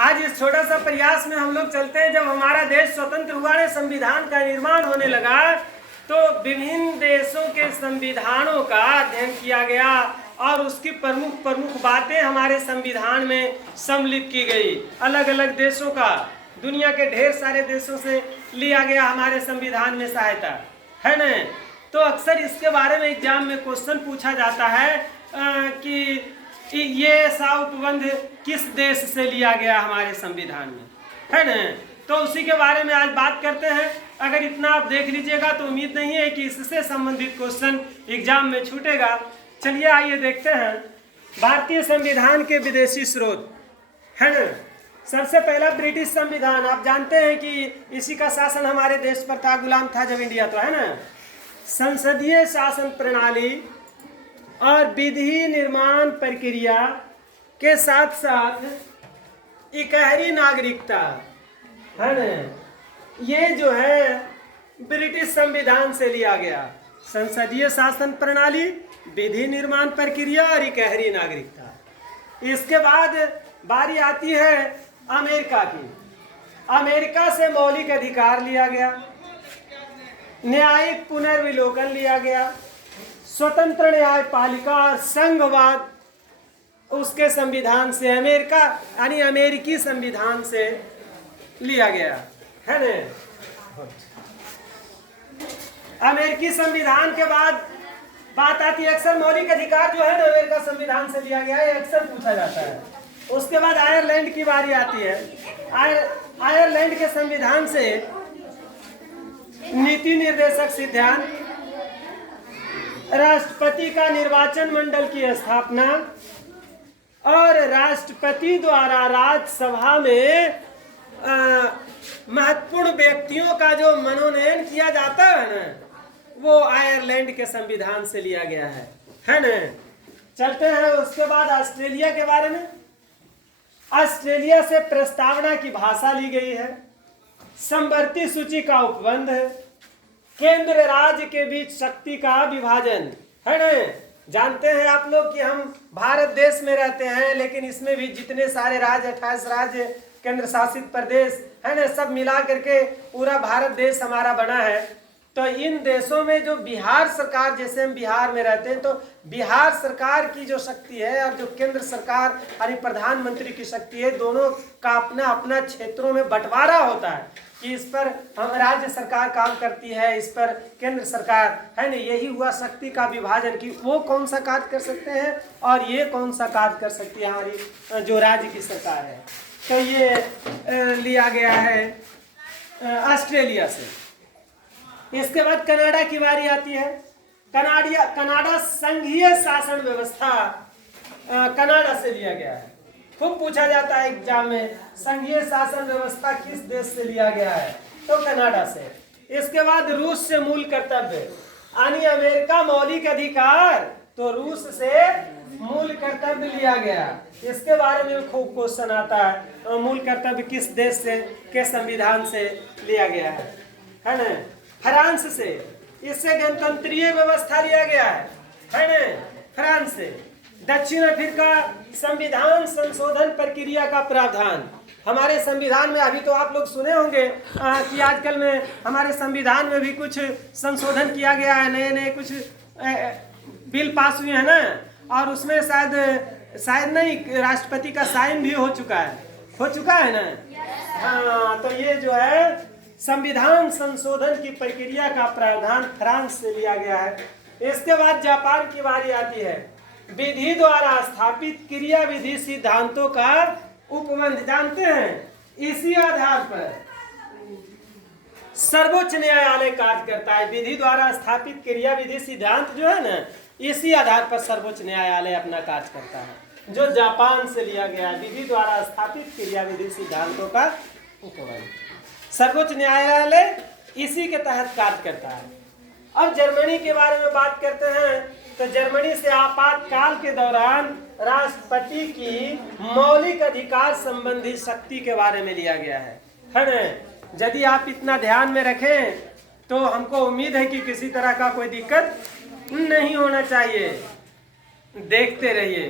आज इस छोटा सा प्रयास में हम लोग चलते हैं। जब हमारा देश स्वतंत्र हुआ है, संविधान का निर्माण होने लगा, तो विभिन्न देशों के संविधानों का अध्ययन किया गया और उसकी प्रमुख प्रमुख बातें हमारे संविधान में सम्मिलित की गई। अलग अलग देशों का, दुनिया के ढेर सारे देशों से लिया गया हमारे संविधान में सहायता, है न। तो अक्सर इसके बारे में एग्जाम में क्वेश्चन पूछा जाता है कि ये सा उपबंध किस देश से लिया गया हमारे संविधान में, है न। तो उसी के बारे में आज बात करते हैं। अगर इतना आप देख लीजिएगा तो उम्मीद नहीं है कि इससे संबंधित क्वेश्चन एग्जाम में छूटेगा। चलिए आइए देखते हैं भारतीय संविधान के विदेशी स्रोत, है न। सबसे पहला ब्रिटिश संविधान। आप जानते हैं कि इसी का शासन हमारे देश पर था, गुलाम था जब इंडिया, तो है ना। संसदीय शासन प्रणाली और विधि निर्माण प्रक्रिया के साथ साथ इकहरी नागरिकता, है न, ये जो है ब्रिटिश संविधान से लिया गया। संसदीय शासन प्रणाली, विधि निर्माण प्रक्रिया और इकहरी नागरिकता। इसके बाद बारी आती है अमेरिका की। अमेरिका से मौलिक अधिकार लिया गया, न्यायिक पुनर्विलोकन लिया गया, स्वतंत्र न्यायपालिका और संघवाद उसके संविधान से, अमेरिका यानी अमेरिकी संविधान से लिया गया, है न। अमेरिकी संविधान के बाद बात आती है, अक्सर मौलिक अधिकार जो है ना अमेरिका संविधान से लिया गया है, अक्सर पूछा जाता है। उसके बाद आयरलैंड की बारी आती है। आयरलैंड के संविधान से नीति निर्देशक सिद्धांत, राष्ट्रपति का निर्वाचन मंडल की स्थापना और राष्ट्रपति द्वारा राज्यसभा में महत्वपूर्ण व्यक्तियों का जो मनोनयन किया जाता है ना, वो आयरलैंड के संविधान से लिया गया है ना। चलते हैं उसके बाद ऑस्ट्रेलिया के बारे में। ऑस्ट्रेलिया से प्रस्तावना की भाषा ली गई है, समवर्ती सूची का उपबंध है, केंद्र राज्य के बीच शक्ति का विभाजन, है न। जानते हैं आप लोग कि हम भारत देश में रहते हैं, लेकिन इसमें भी जितने सारे राज्य, 28 राज्य, केंद्र शासित प्रदेश, है न, सब मिला करके पूरा भारत देश हमारा बना है। तो इन देशों में जो बिहार सरकार, जैसे हम बिहार में रहते हैं, तो बिहार सरकार की जो शक्ति है और जो केंद्र सरकार यानी प्रधानमंत्री की शक्ति है, दोनों का अपना अपना क्षेत्रों में बंटवारा होता है कि इस पर राज्य सरकार काम करती है, इस पर केंद्र सरकार, है ना। यही हुआ शक्ति का विभाजन कि वो कौन सा कार्य कर सकते हैं और ये कौन सा कार्य कर सकती है हमारी जो राज्य की सरकार है। तो ये लिया गया है ऑस्ट्रेलिया से। इसके बाद कनाडा की बारी आती है। कनाडा संघीय शासन व्यवस्था कनाडा से लिया गया है। खूब पूछा जाता है एग्जाम में, संघीय शासन व्यवस्था किस देश से लिया गया है, तो कनाडा से। इसके बाद रूस से मूल कर्तव्य यानी अमेरिका मौलिक अधिकार, तो रूस से मूल कर्तव्य लिया गया। इसके बारे में खूब क्वेश्चन आता है, मूल कर्तव्य किस देश से के संविधान से लिया गया है ना। फ्रांस से, इससे गणतंत्रीय व्यवस्था लिया गया है ना, फ्रांस से। दक्षिण अफ्रीका संविधान संशोधन प्रक्रिया का प्रावधान। हमारे संविधान में अभी तो आप लोग सुने होंगे कि आजकल में हमारे संविधान में भी कुछ संशोधन किया गया है, नए नए कुछ बिल पास हुए हैं ना, और उसमें शायद नहीं, राष्ट्रपति का साइन भी हो चुका है ना। हाँ, तो ये जो है संविधान संशोधन की प्रक्रिया का प्रावधान फ्रांस से लिया गया है। इसके बाद जापान की बारी आती है। विधि द्वारा स्थापित क्रिया विधि सिद्धांतों का उपबंध। जानते हैं, इसी आधार पर सर्वोच्च न्यायालय कार्य करता है। विधि द्वारा स्थापित क्रिया विधि सिद्धांत जो है ना, इसी आधार पर सर्वोच्च न्यायालय अपना कार्य करता है, जो जापान से लिया गया। विधि द्वारा स्थापित क्रिया विधि सिद्धांतों का उपबंध, सर्वोच्च न्यायालय इसी के तहत कार्य करता है। अब जर्मनी के बारे में बात करते हैं, तो जर्मनी से आपातकाल के दौरान राष्ट्रपति की मौलिक अधिकार संबंधी शक्ति के बारे में लिया गया है ना। यदि आप इतना ध्यान में रखें तो हमको उम्मीद है कि किसी तरह का कोई दिक्कत नहीं होना चाहिए। देखते रहिए।